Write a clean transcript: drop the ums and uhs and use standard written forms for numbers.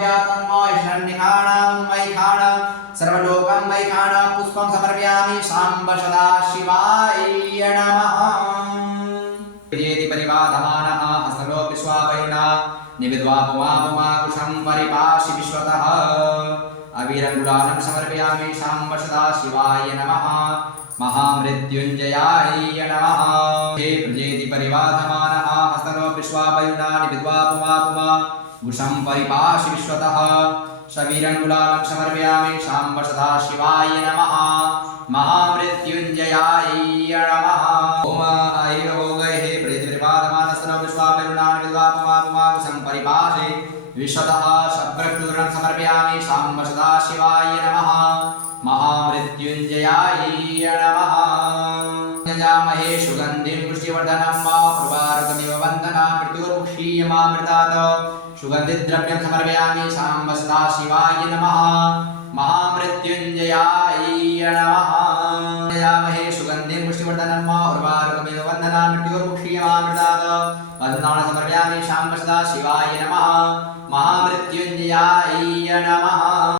व्यातन्मय शरण्यखाणां वैखाणां सर्वलोकं वैखाणां पुष्पं समर्पयामि शाम्ब सदाशिवाय नमः येति परिवाधमानः हस्तलो विश्वापयुना निविद्वापुमापुमाकुशं परिपाशि विश्वतः अवीरङ्गुलानं समर्पयामि शाम्ब सदाशिवाय नमः महामृत्युञ्जयाय नमः हे प्रजेति परिवाधमानः हस्तलो विश्वापयुना निविद्वापुमापुमा कुशं परिपाशि विश्वतः शवीरङ्गुलानं समर्पयामि शाम्ब सदाशिवाय नमः महामृत्युञ्जयाय नमः ओम आयुर्भोगैः प्रतिपरिपादमानस्तनो विश्वापयुनानि विद्वापुमापुमाकुशं परिपाशि विश्वतः शब्रक्तूर्णं समर्पयामि शाम्ब सदाशिवाय नमः महामृत्युञ्जयाय नमः यजामहे सुगन्धिं पुष्टिवर्धनं मा उर्वारुकमिव वन्दना मृत्युर्मुक्षीयमामृतात् सुगन्धिद्रव्यं समर्पयामि शाम्ब सदाशिवाय नमः महामृत्युञ्जयाय नमः यजामहे सुगन्धिं पुष्टिवर्धनं मा उर्वारुकमिव वन्दना मृत्युर्मुक्षीयमामृतात् वन्दनान् समर्पयामि शाम्ब सदाशिवाय नमः महामृत्युञ्जयाय नमः।